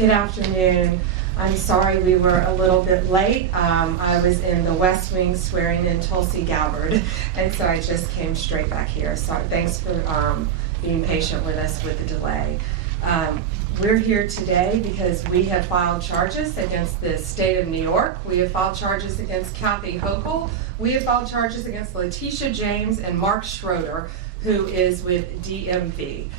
Good afternoon. I'm sorry we were a little bit late. I was in the West Wing swearing in Tulsi Gabbard, and so I just came straight back here. So thanks for being patient with us with the delay. We're here today because we have filed charges against the state of New York. We have filed charges against Kathy Hochul. We have filed charges against Letitia James and Mark Schroeder, who is with DMV.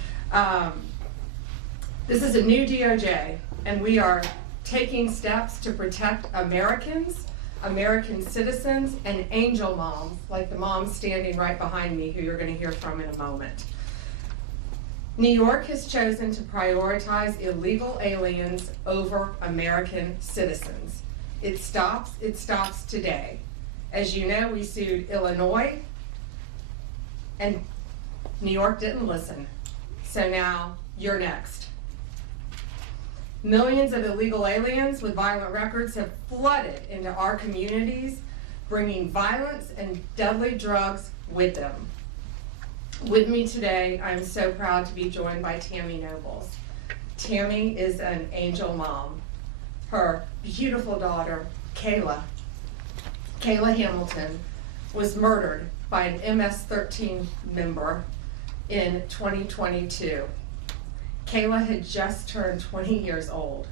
This is a new DOJ, and we are taking steps to protect Americans, American citizens, and angel moms, like the mom standing right behind me, who you're going to hear from in a moment. New York has chosen to prioritize illegal aliens over American citizens. It stops today. As you know, we sued Illinois, and New York didn't listen. So now you're next. Millions of illegal aliens with violent records have flooded into our communities, bringing violence and deadly drugs with them. With me today, I'm so proud to be joined by Tammy Nobles. Tammy is an angel mom. Her beautiful daughter, Kayla Hamilton, was murdered by an MS-13 member in 2022. Kayla had just turned 20 years old,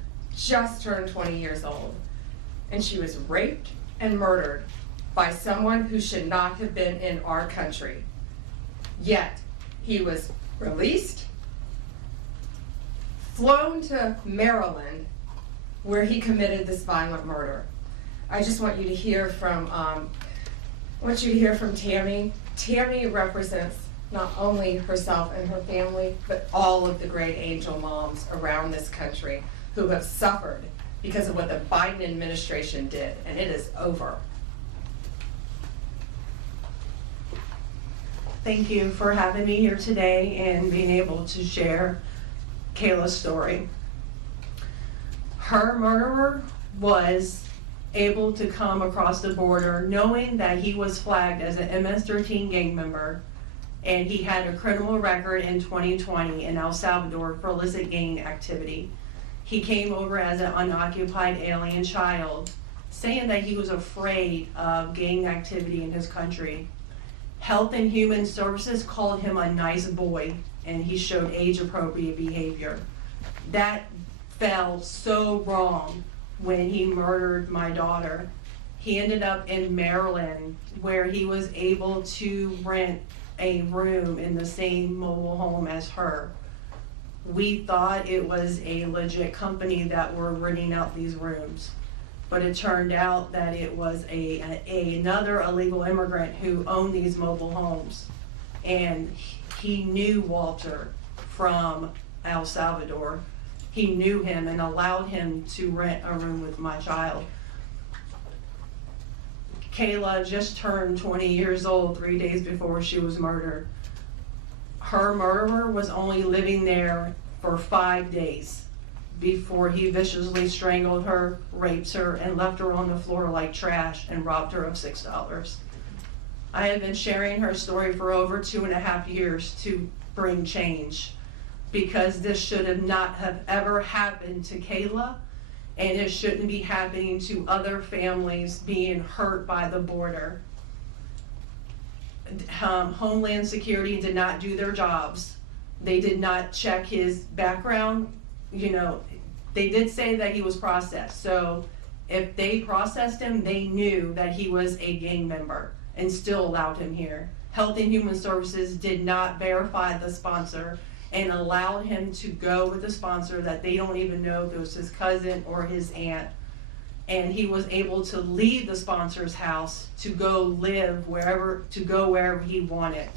and she was raped and murdered by someone who should not have been in our country. Yet, he was released, flown to Maryland, where he committed this violent murder. I just want you to hear from, Tammy. Tammy represents not only herself and her family, but all of the great angel moms around this country who have suffered because of what the Biden administration did, and it is over. Thank you for having me here today and being able to share Kayla's story. Her murderer was able to come across the border knowing that he was flagged as an MS-13 gang member, and he had a criminal record in 2020 in El Salvador for illicit gang activity. He came over as an unoccupied alien child, saying that he was afraid of gang activity in his country. Health and Human Services called him a nice boy, and he showed age-appropriate behavior. That fell so wrong when he murdered my daughter. He ended up in Maryland, where he was able to rent a room in the same mobile home as her. We thought it was a legit company that were renting out these rooms, but it turned out that it was another illegal immigrant who owned these mobile homes, and he knew Walter from El Salvador. He knew him and allowed him to rent a room with my child. Kayla just turned 20 years old 3 days before she was murdered. Her murderer was only living there for 5 days before he viciously strangled her, raped her, and left her on the floor like trash and robbed her of $6. I have been sharing her story for over 2.5 years to bring change, because this should not have ever happened to Kayla, and it shouldn't be happening to other families being hurt by the border. Homeland Security did not do their jobs. They did not check his background. You know, they did say that he was processed. So if they processed him, they knew that he was a gang member and still allowed him here. Health and Human Services did not verify the sponsor and allowed him to go with a sponsor that they don't even know if it was his cousin or his aunt. And he was able to leave the sponsor's house to go live wherever he wanted.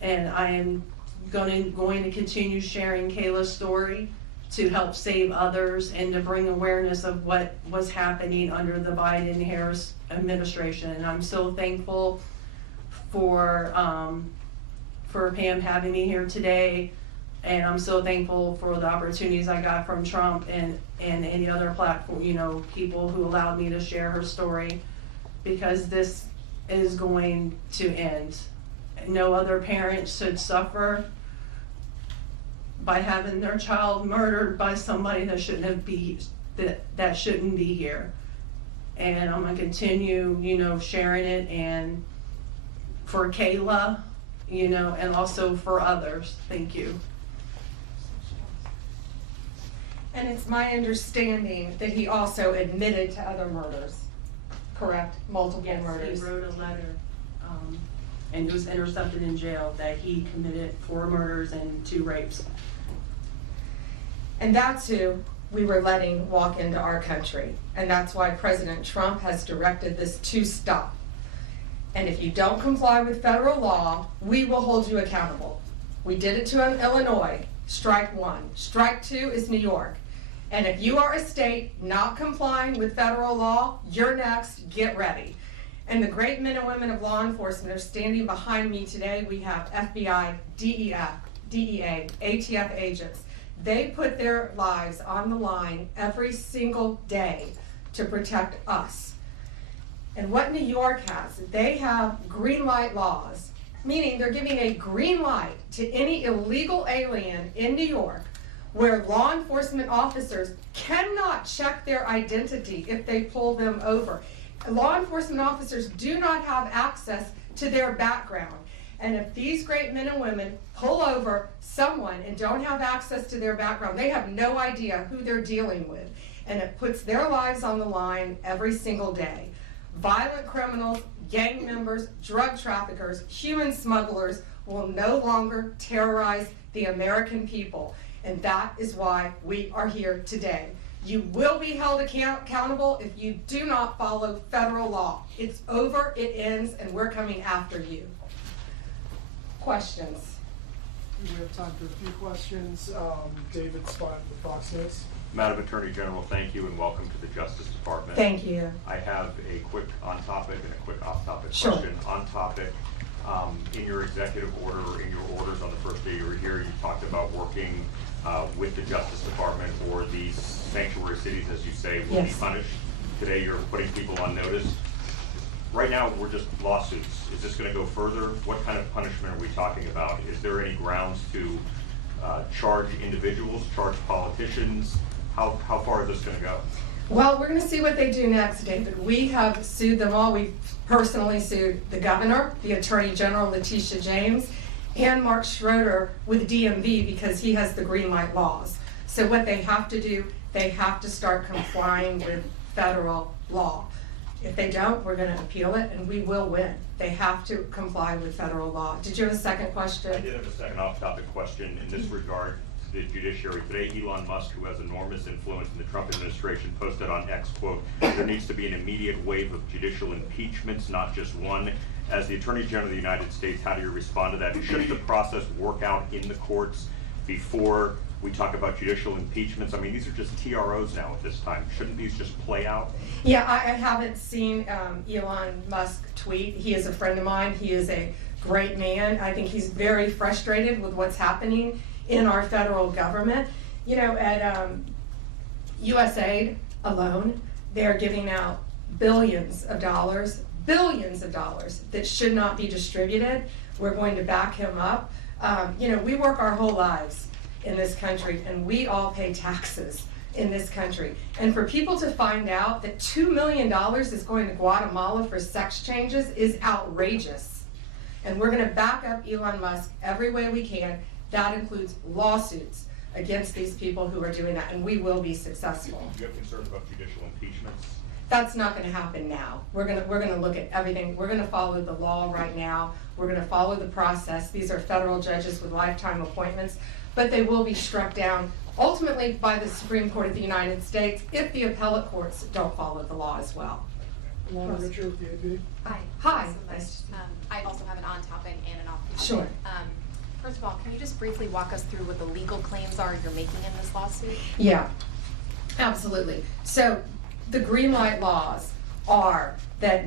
And I am going to continue sharing Kayla's story to help save others and to bring awareness of what was happening under the Biden-Harris administration. And I'm so thankful for Pam having me here today, and I'm so thankful for the opportunities I got from Trump and any other platform, people who allowed me to share her story, because this is going to end. No other parent should suffer by having their child murdered by somebody that shouldn't be here. And I'm gonna continue, sharing it, and for Kayla, and also for others. Thank you. And it's my understanding that he also admitted to other murders, correct? Multiple murders. He wrote a letter, and it was intercepted in jail, that he committed 4 murders and 2 rapes. And that's who we were letting walk into our country. And that's why President Trump has directed this to stop. And if you don't comply with federal law, we will hold you accountable. We did it to Illinois, strike 1. Strike 2 is New York. And if you are a state not complying with federal law, you're next, get ready. And the great men and women of law enforcement are standing behind me today. We have FBI, DEA, ATF agents. They put their lives on the line every single day to protect us. And what New York has, they have green light laws, meaning they're giving a green light to any illegal alien in New York, where law enforcement officers cannot check their identity if they pull them over. Law enforcement officers do not have access to their background. And if these great men and women pull over someone and don't have access to their background, they have no idea who they're dealing with. And it puts their lives on the line every single day. Violent criminals, gang members, drug traffickers, human smugglers will no longer terrorize the American people. And that is why we are here today. You will be held accountable if you do not follow federal law. It's over, it ends, and we're coming after you. Questions? We have time for a few questions. David Spot with Fox News. Madam Attorney General, thank you and welcome to the Justice Department. Thank you. I have a quick on-topic and a quick off-topic Sure. question. On-topic, in your executive order, or in your orders on the first day you were here, you talked about working with the Justice Department, or these sanctuary cities, as you say, will be Yes. punished. Today you're putting people on notice. Right now, we're just lawsuits. Is this gonna go further? What kind of punishment are we talking about? Is there any grounds to charge individuals, charge politicians? How far is this gonna go? Well, we're going to see what they do next, David. We have sued them all. We've personally sued the governor, the Attorney General, Letitia James, and Mark Schroeder with DMV because he has the green light laws. So what they have to do, they have to start complying with federal law. If they don't, we're going to appeal it and we will win. They have to comply with federal law. Did you have a second question? I did have a second off-topic question in this regard. The judiciary today, Elon Musk, who has enormous influence in the Trump administration, posted on X, quote, "There needs to be an immediate wave of judicial impeachments, not just one." As the Attorney General of the United States, how do you respond to that? Shouldn't the process work out in the courts before we talk about judicial impeachments? I mean, these are just TROs now at this time. Shouldn't these just play out? Yeah, I haven't seen Elon Musk tweet. He is a friend of mine. He is a great man. I think he's very frustrated with what's happening in our federal government. You know, at USAID alone, they're giving out billions of dollars that should not be distributed. We're going to back him up. You know, we work our whole lives in this country and we all pay taxes in this country. And for people to find out that $2 million is going to Guatemala for sex changes is outrageous. And we're going to back up Elon Musk every way we can. That includes lawsuits against these people who are doing that, and we will be successful. Do you have concerns about judicial impeachments? That's not going to happen now. We're going to look at everything. We're going to follow the law right now. We're going to follow the process. These are federal judges with lifetime appointments, but they will be struck down ultimately by the Supreme Court of the United States if the appellate courts don't follow the law as well. Alana Richard with the AP. Hi. Hi. Thanks so much. I also have an on-topic and an off-topic. Sure. First of all, can you just briefly walk us through what the legal claims are you're making in this lawsuit? Yeah, absolutely. So the green light laws are that,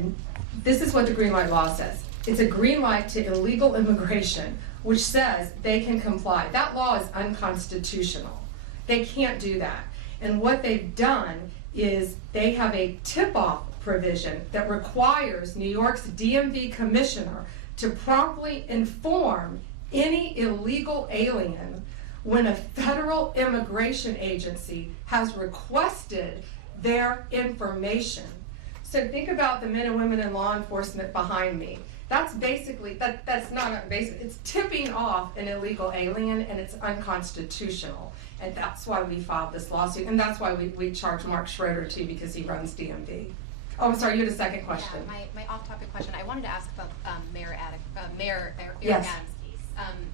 this is what the green light law says. It's a green light to illegal immigration, which says they can comply. That law is unconstitutional. They can't do that. And what they've done is they have a tip-off provision that requires New York's DMV commissioner to promptly inform any illegal alien when a federal immigration agency has requested their information. So think about the men and women in law enforcement behind me. That's basically, that's not basic, it's tipping off an illegal alien, and it's unconstitutional. And that's why we filed this lawsuit, and that's why we charged Mark Schroeder too, because he runs DMV. Oh, I'm sorry, you had a second question. Yeah, my off-topic question, I wanted to ask about Mayor Eric Yes. Adams' case.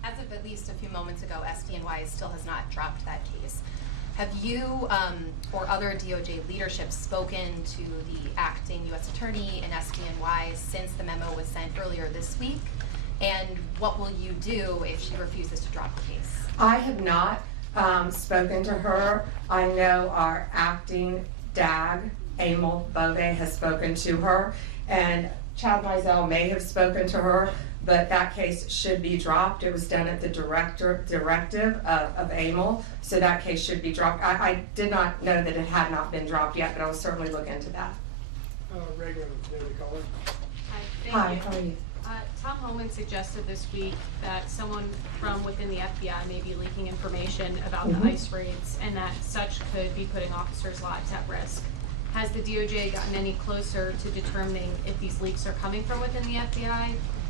As of at least a few moments ago, SDNY still has not dropped that case. Have you or other DOJ leadership spoken to the acting U.S. Attorney and SDNY since the memo was sent earlier this week? And what will you do if she refuses to drop the case? I have not spoken to her. I know our acting DAG, Emil Bove, has spoken to her, and Chad Mizell may have spoken to her, but that case should be dropped. It was done at the directive of Emil, so that case should be dropped. I did not know that it had not been dropped yet, but I will certainly look into that. Reagan, Daily Caller. Hi, how are you? Tom Homan suggested this week that someone from within the FBI may be leaking information about the ICE raids, and that such could be putting officers' lives at risk. Has the DOJ gotten any closer to determining if these leaks are coming from within the FBI?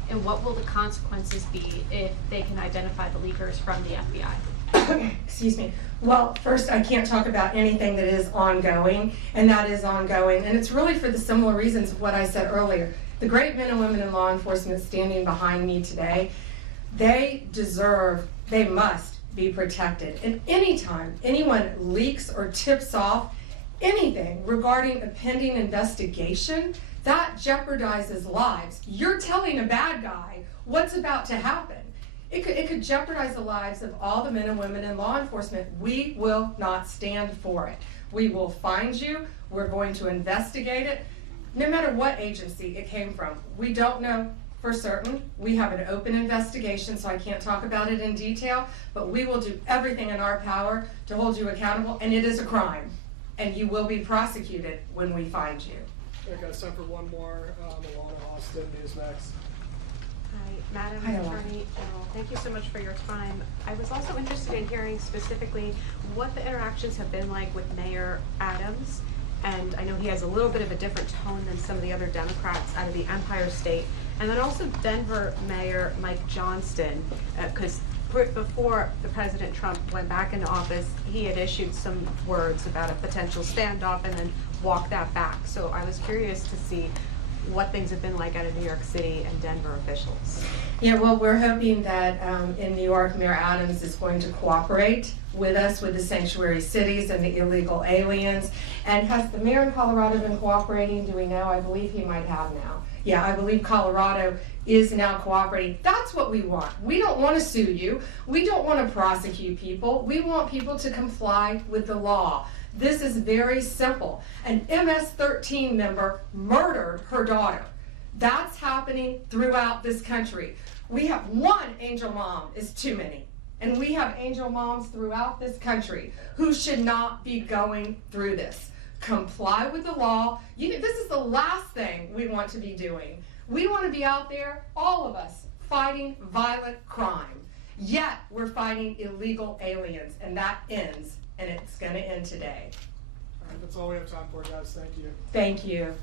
And what will the consequences be if they can identify the leakers from the FBI? Excuse me. Well, first, I can't talk about anything that is ongoing, and that is ongoing. And it's really for the similar reasons of what I said earlier. The great men and women in law enforcement standing behind me today, they must be protected. And anytime anyone leaks or tips off anything regarding a pending investigation, that jeopardizes lives. You're telling a bad guy what's about to happen. It could jeopardize the lives of all the men and women in law enforcement. We will not stand for it. We will find you. We're going to investigate it, no matter what agency it came from. We don't know for certain. We have an open investigation, so I can't talk about it in detail, but we will do everything in our power to hold you accountable, and it is a crime, and you will be prosecuted when we find you. I got time for one more. Alana Austin, Newsmax. Hi, Madam Hi, Alana. Attorney General. Thank you so much for your time. I was also interested in hearing specifically what the interactions have been like with Mayor Adams. And I know he has a little bit of a different tone than some of the other Democrats out of the Empire State. And then also Denver Mayor Mike Johnston, because before the President Trump went back into office, he had issued some words about a potential standoff and then walked that back. So I was curious to see what things have been like out of New York City and Denver officials. Yeah, well, we're hoping that in New York, Mayor Adams is going to cooperate with us with the sanctuary cities and the illegal aliens. And has the mayor in Colorado been cooperating? Do we know? I believe he might have now. Yeah, I believe Colorado is now cooperating. That's what we want. We don't want to sue you. We don't want to prosecute people. We want people to comply with the law. This is very simple. An MS-13 member murdered her daughter. That's happening throughout this country. We have one angel mom is too many. And we have angel moms throughout this country who should not be going through this. Comply with the law. This is the last thing we want to be doing. We want to be out there, all of us, fighting violent crime. Yet we're fighting illegal aliens, and that ends, and it's going to end today. All right, that's all we have time for, guys. Thank you. Thank you.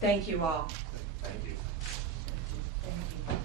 Thank you all. Thank you. Thank you.